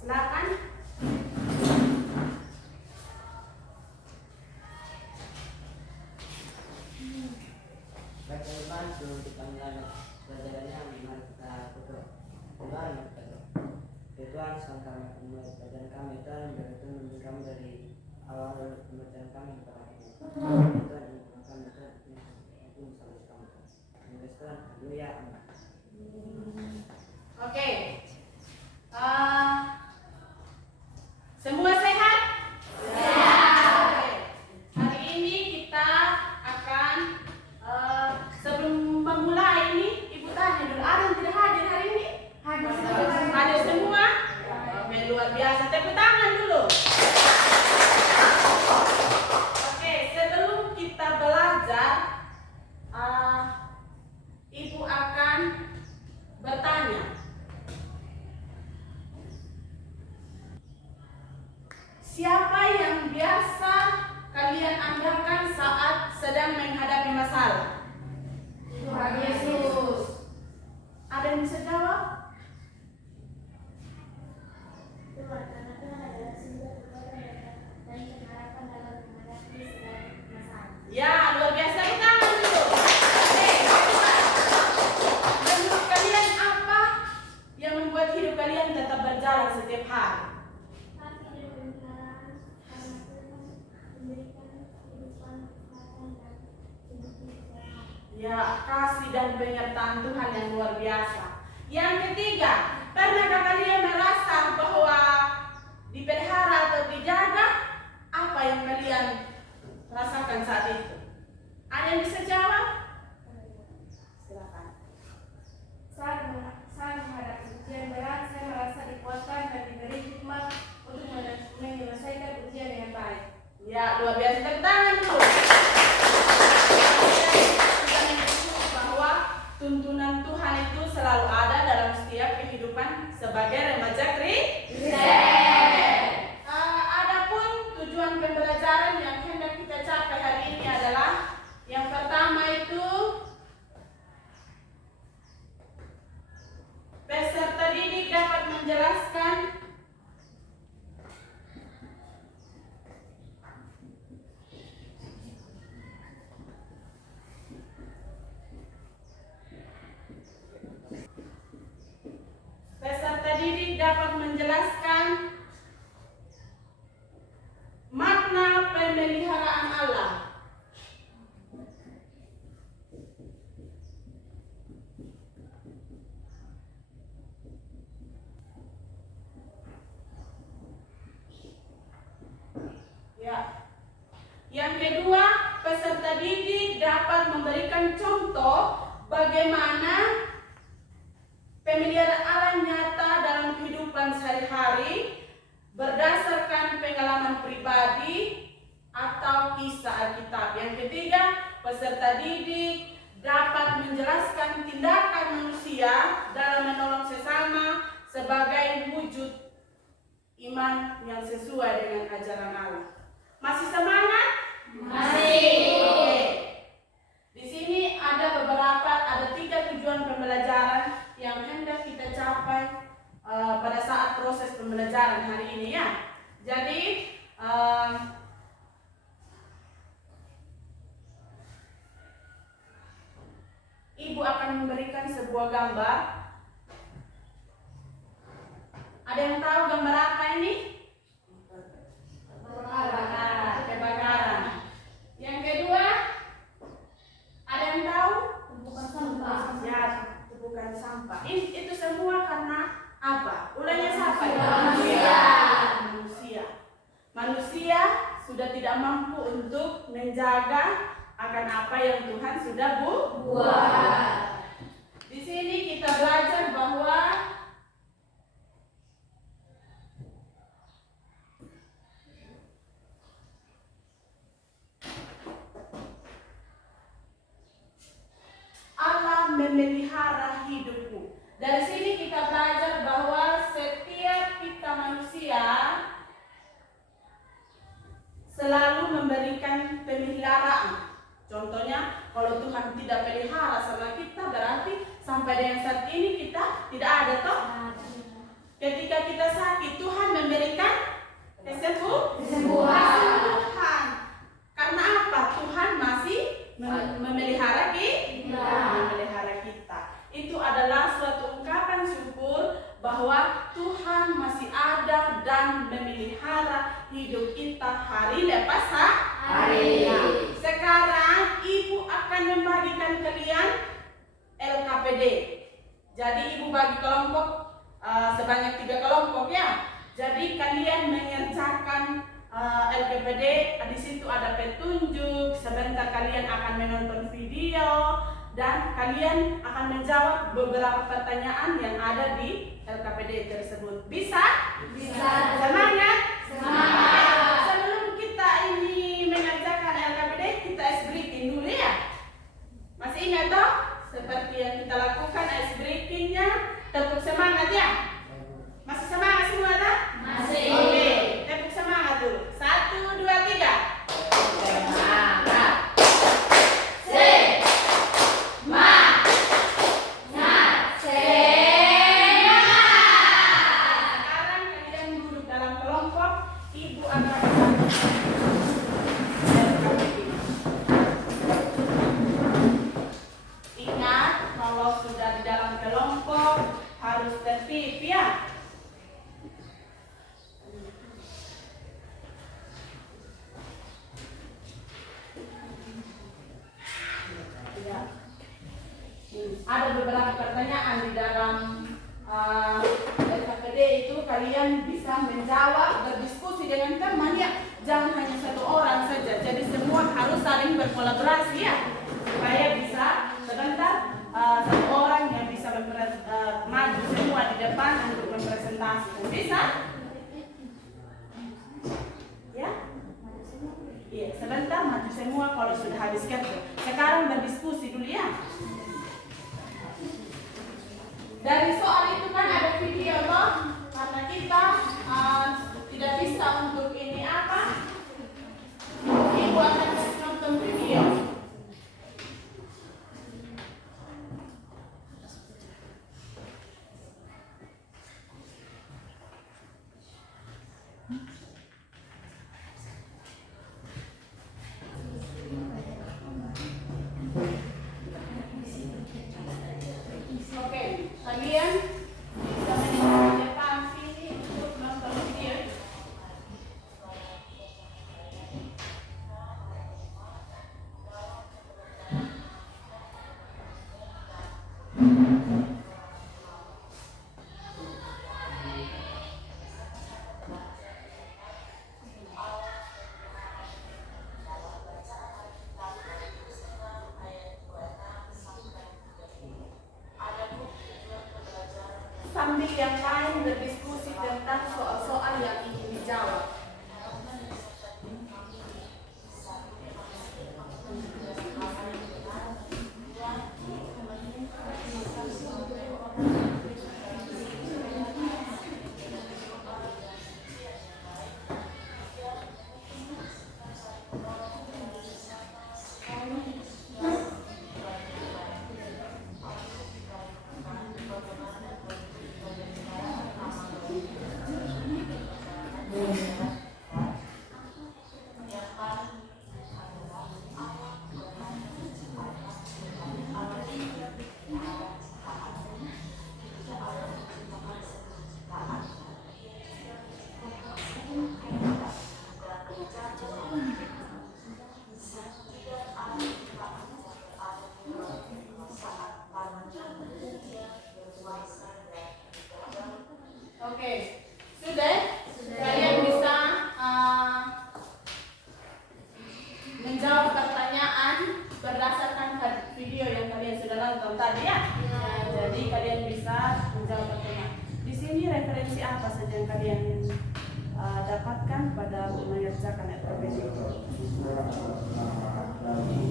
Silakan. Baik teman-teman, sebelum kita mulai pelajarannya, mari kita berdoa. Tuhan, kita berdoa. Tuhan, sekarang kami akan mulai pelajaran kami. Tuhan, biar Tuhan memberi kami dari awal pembelajaran kami kepada kami. Tuhan, ini kami Tuhan, itu sampai kami. Tuhan, haleluya. Oke. Semua sehat? Sehat. Oke. Hari ini kita akan sebelum memulai ini, Ibu tanya dulu, ada yang tidak hadir hari ini? Hadir semua? Oke, luar biasa. Tepuk tangan dulu. Oke, sebelum kita belajar, Ibu akan bertanya. Siapa yang biasa kalian andalkan saat sedang menghadapi masalah? Tuhan Yesus. Ada yang bisa jawab? Tuhan, karena Tuhan adalah sumber kekuatan dan pengharapan dalam menghadapi segala masalah. Ya, luar biasa. Tepuk tangan dulu. Oke, coba. Menurut kalian apa yang membuat hidup kalian tetap berjalan setiap hari? Kami berpengalaman karena Tuhan memberikan kehidupan, kesehatan, dan hidup sehat. Ya, kasih dan penyertaan Tuhan yang luar biasa. Yang ketiga, pernahkah kalian merasa bahwa dipelihara atau dijaga? Apa yang kalian rasakan saat itu? Ada yang bisa jawab? Silakan. Saat menghadapi ujian berat, saya merasa dikuatkan dan diberi hikmat untuk menyelesaikan ujian dengan baik. Ya, luar biasa. Tepuk tangan dulu. Kita menyebut bahwa tuntunan Tuhan itu selalu ada dalam setiap kehidupan sebagai remaja Kristen. Adapun tujuan pembelajaran yang hendak kita capai hari ini adalah yang pertama itu peserta didik dapat menjelaskan makna pemeliharaan Allah. Ya. Yang kedua, peserta didik dapat memberikan contoh bagaimana pemeliharaan Allah nyata dalam kehidupan sehari-hari berdasarkan pengalaman pribadi atau kisah Alkitab. Yang ketiga, peserta didik dapat menjelaskan tindakan manusia dalam menolong sesama sebagai wujud iman yang sesuai dengan ajaran Allah. Masih semangat? Masih. Oke. Di sini ada 3 tujuan pembelajaran yang hendak kita capai pada saat proses pembelajaran hari ini ya. Jadi Ibu akan memberikan sebuah gambar. Ada yang tahu gambar apa ini? Kebakaran. Yang kedua, ada yang tahu? Tumpukan sampah. Ya, tumpukan sampah. Itu semua karena apa? Ulangnya siapa? Manusia sudah tidak mampu untuk menjaga akan apa yang Tuhan sudah buat. Di sini kita belajar bahwa Allah memelihara hidupmu. Dari sini kita belajar bahwa setiap kita manusia selalu memberikan pemeliharaan. Contohnya, kalau Tuhan tidak pelihara sama kita, berarti sampai dengan saat ini kita tidak ada toh. Ketika kita sakit, Tuhan memberikan Kesembuhan. kesembuhan. Karena apa? Tuhan masih memelihara kita. Itu adalah suatu ungkapan syukur bahwa Tuhan masih ada dan memelihara hidup kita hari lepas hari. Sekarang Ibu akan membagikan kalian LKPD. Jadi Ibu bagi kelompok sebanyak 3 kelompok ya. Jadi kalian mengerjakan LKPD. Di situ ada petunjuk. Sebentar kalian akan menonton video dan kalian akan menjawab beberapa pertanyaan yang ada di LKPD tersebut. Bisa? Semangat? Sebelum kita ini mengerjakan LKPD, kita ice breaking dulu ya. Masih ingat toh? Seperti yang kita lakukan ice breakingnya. Tepuk semangat ya. Masih semangat semua tak? Masih. Oke, tepuk semangat dulu. 1, 2, 3. Semangat. Sekarang kalian duduk dalam kelompok. Ibu akan ingat kalau sudah di dalam kelompok harus tertib ya. Ada beberapa pertanyaan di dalam LKPD itu, kalian bisa menjawab, berdiskusi dengan teman ya. Jangan hanya satu orang saja. Jadi semua harus saling berkolaborasi ya, supaya bisa sebentar satu orang yang bisa maju semua di depan untuk mempresentasikan. Bisa? Ya? Iya, sebentar maju semua kalau sudah habis kerja. Sekarang berdiskusi dulu ya. Dari soal itu kan ada video toh, karena kita tidak bisa untuk ini apa, Ibu akan nonton video. Oke, kalian bisa meninggalkan depan sini untuk nonton video. Sambil yang lain berdiskusi tentang soal-soal yang ingin dijawab. Oke, sudah? Kalian bisa menjawab pertanyaan berdasarkan video yang kalian sudah nonton tadi ya. Jadi kalian bisa menjawab pertanyaan. Di sini referensi apa saja yang kalian dapatkan pada mengerjakan LKPD?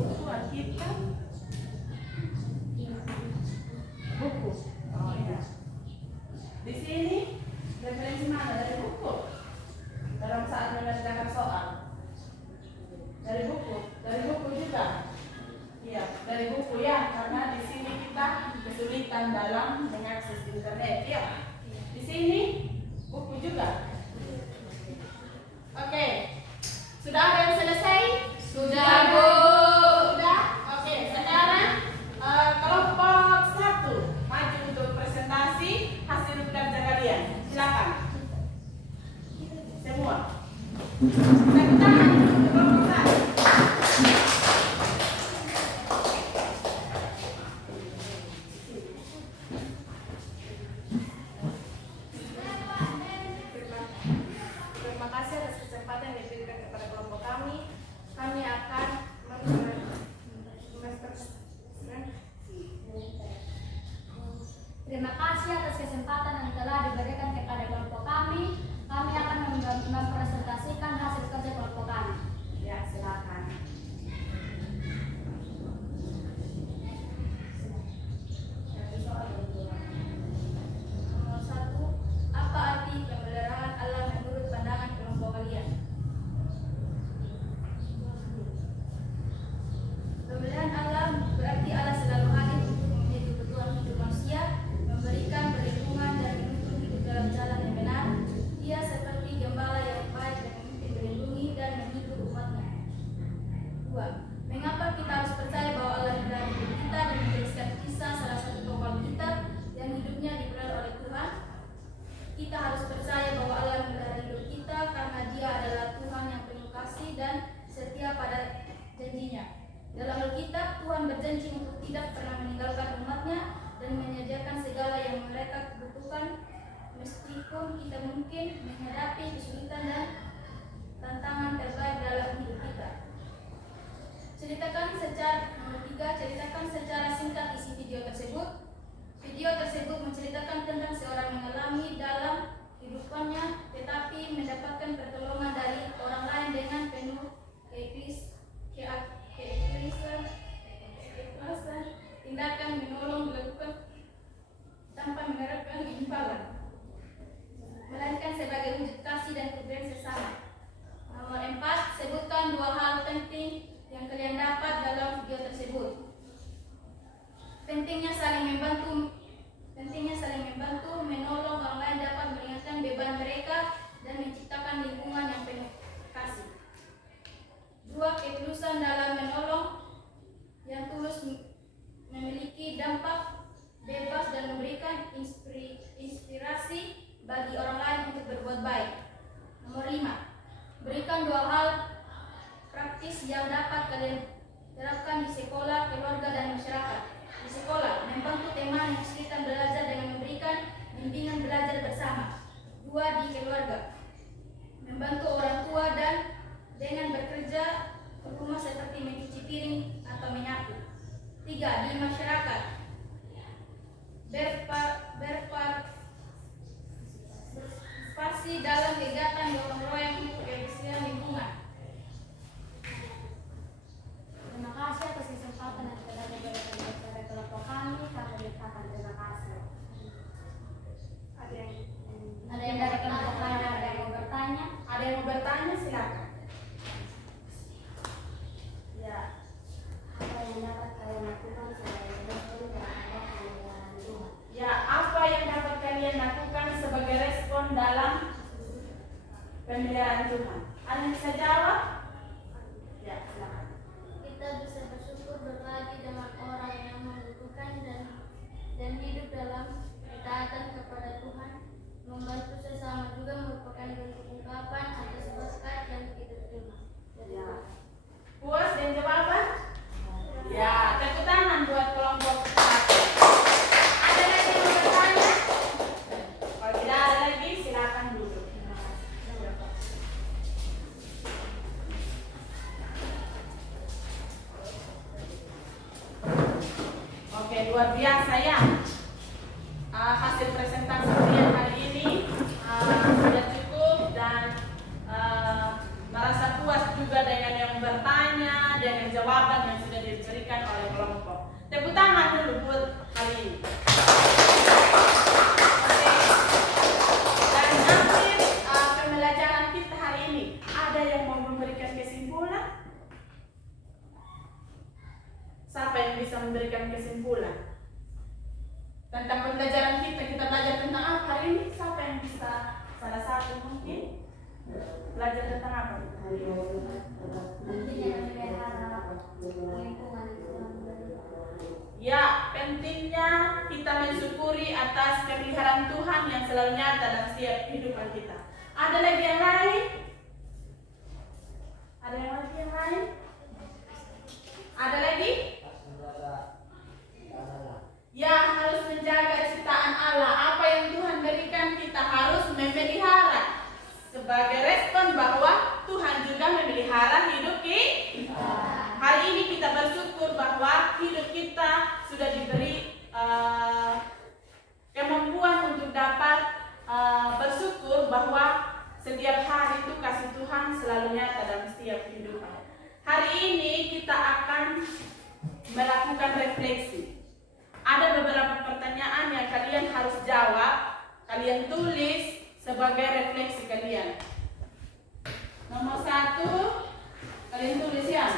Buku, Alkitab, buku. Oh iya. Di sini referensi mana? Dari buku. Dalam saat mengerjakan soal. Dari buku juga. Iya, dari buku ya, karena di sini kita kesulitan dalam mengakses internet ya. Di sini juga? Oke. Sudah ada yang selesai? Sudah, Bu. Sudah? Oke, sekarang kelompok 1 maju untuk presentasi hasil kerja kalian. Silakan. Semua. Tepuk tangan untuk kelompok 1. Terima kasih atas kesempatan yang diberikan kepada kelompok kami. Kami akan Terima kasih atas kesempatan yang telah diberikan kepada kelompok kami. Kami akan mempresentasikan hasil kerja kelompok kami. Ya, silakan. Nomor 1. Apa arti pemeliharaan alam menurut pandangan kelompok kalian? Pemeliharaan alam berarti Allah selalu hadir untuk memenuhi kebutuhan hidup manusia, memberikan perlindungan dan menuntun hidup dalam jalan yang benar. Dia seperti gembala yang baik dan memimpin, melindungi dan menghibur umatnya. 2. Mengapa kita harus percaya bahwa Allah memelihara hidup kita dan menjelaskan kisah salah satu tokoh Alkitab yang hidupnya dipelihara oleh Tuhan? Kita harus percaya bahwa Allah memelihara hidup kita karena Dia adalah Tuhan yang penuh kasih dan setia pada janjinya. Dalam Alkitab, Tuhan berjanji untuk tidak pernah meninggalkan umatnya dan menyediakan segala yang mereka butuhkan, meskipun kita mungkin menghadapi kesulitan dan tantangan terbaik dalam hidup kita. Nomor 3, ceritakan secara singkat isi video tersebut. Video tersebut menceritakan tentang seorang yang mengalami dalam kehidupannya tetapi mendapatkan pertolongan dari orang lain dengan penuh keikhlasan, tindakan menolong dilakukan tanpa mengharapkan imbalan, melainkan sebagai wujud kasih dan kebaikan sesama. Nomor 4, sebutkan 2 hal penting yang kalian dapat dalam video tersebut. Pentingnya saling membantu, menolong orang lain dapat meringankan beban mereka dan menciptakan lingkungan yang penuh kasih. 2, ketulusan dalam menolong yang tulus memiliki dampak bebas dan memberikan inspirasi bagi orang lain untuk berbuat baik. Nomor 5, berikan 2 hal praktis yang dapat kalian terapkan di sekolah, keluarga, dan masyarakat. Di sekolah, membantu teman yang kesulitan belajar dengan memberikan bimbingan belajar bersama. 2, di keluarga, membantu orang tua dan dengan bekerja rumah seperti mencuci piring atau menyapu. 3, di masyarakat, berpartisipasi dalam kegiatan gotong royong untuk kebersihan lingkungan. Terima kasih atas kesempatan yang telah diberikan kepada kelompok kami. Kami ucapkan terima kasih. Ada yang dari kelompok lain ada yang mau bertanya? Ada yang mau bertanya, silakan. Ya. Apa yang dapat kalian lakukan sebagai respon terhadap pemeliharaan Tuhan? Ya, apa yang dapat kalian lakukan sebagai respon dalam pemeliharaan Tuhan? Ada yang bisa jawab? Ya, silakan. Kita bisa bersyukur, berbagi dengan orang yang membutuhkan dan hidup dalam ketaatan kepada Tuhan. Membantu sesama juga merupakan bentuk ungkapan atas berkat yang kita terima. Ya. Puas dan jawaban? Ya, tepuk tangan buat kelompok 1. Ada lagi yang mau bertanya? Kalau tidak ada lagi, silakan duduk. Terima kasih. Oke, luar biasa ya. Hasil presentasi kalian hari ini sudah cukup dan merasa puas juga dengan yang bertanya, dengan jawaban yang sudah diberikan oleh kelompok. Tepuk tangan dulu buat hari ini. Oke. Dan akhir pembelajaran kita hari ini, ada yang mau memberikan kesimpulan? Siapa yang bisa memberikan kesimpulan tentang pembelajaran kita? Kita belajar tentang apa hari ini? Siapa yang bisa salah satu mungkin belajar tentang apa? Pentingnya memelihara lingkungan itu Ya, pentingnya kita mensyukuri atas pemeliharaan Tuhan yang selalu nyata dalam setiap kehidupan kita. Ada lagi yang lain? Ada yang lagi yang lain? Ada lagi? Ya, harus menjaga ciptaan Allah. Apa yang Tuhan berikan kita harus memelihara. Sebagai respon bahwa Tuhan juga memelihara hidup kita. Hari ini kita bersyukur bahwa hidup kita sudah diberi kemampuan untuk dapat bersyukur bahwa setiap hari itu kasih Tuhan selalu nyata dalam setiap kehidupan. Hari ini kita akan melakukan refleksi. Ada beberapa pertanyaan yang kalian harus jawab, kalian tulis sebagai refleksi kalian. Nomor 1, kalian tulis ya.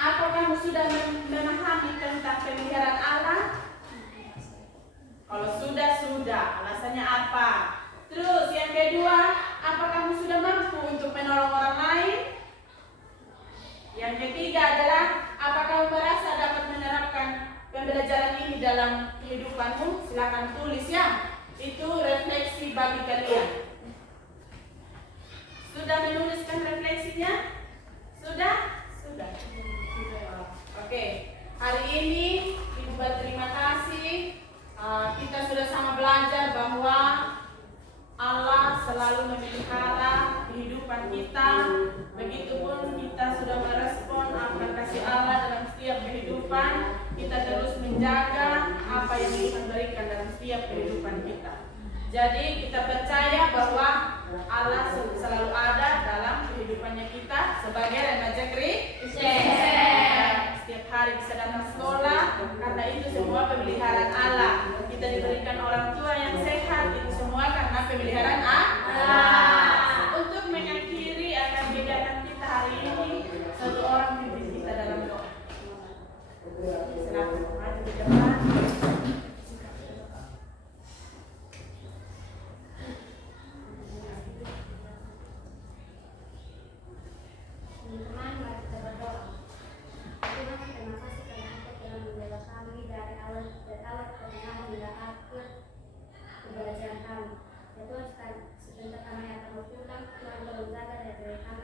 Apa kamu sudah memahami tentang pemeliharaan Allah? Kalau sudah, alasannya apa? Terus yang kedua, apa kamu sudah mampu untuk menolong orang lain? Yang ketiga adalah, apa kamu merasa dapat menerapkan pembelajaran ini dalam kehidupanmu? Silakan tulis ya. Itu refleksi bagi kalian. Sudah menuliskan refleksinya? Sudah? Sudah. Oke. Hari ini Ibu berterima kasih. Kita sudah sama belajar bahwa Allah selalu memelihara kehidupan kita. Begitupun kita sudah merespon akan kasih Allah dalam setiap kehidupan. Kita terus menjaga apa yang Tuhan berikan dalam setiap kehidupan kita. Jadi kita percaya bahwa Allah selalu ada dalam kehidupannya kita sebagai remaja Kristen. Setiap hari bisa datang sekolah karena itu semua pemeliharaan Allah. Kita diberikan orang tua yang sehat, itu semua karena pemeliharaan Allah. Untuk mengakhiri akan kegiatan kita hari ini, satu orang pimpin kita dalam doa. Silakan maju ke depan. Teman-teman, mari kita berdoa. Tuhan, terima kasih karena Engkau telah membela kami dari awal pertengahan hingga akhir pembelajaran kami. Ya Tuhan, sebentar kami akan berpulang, Tuhan tolong jaga dari kami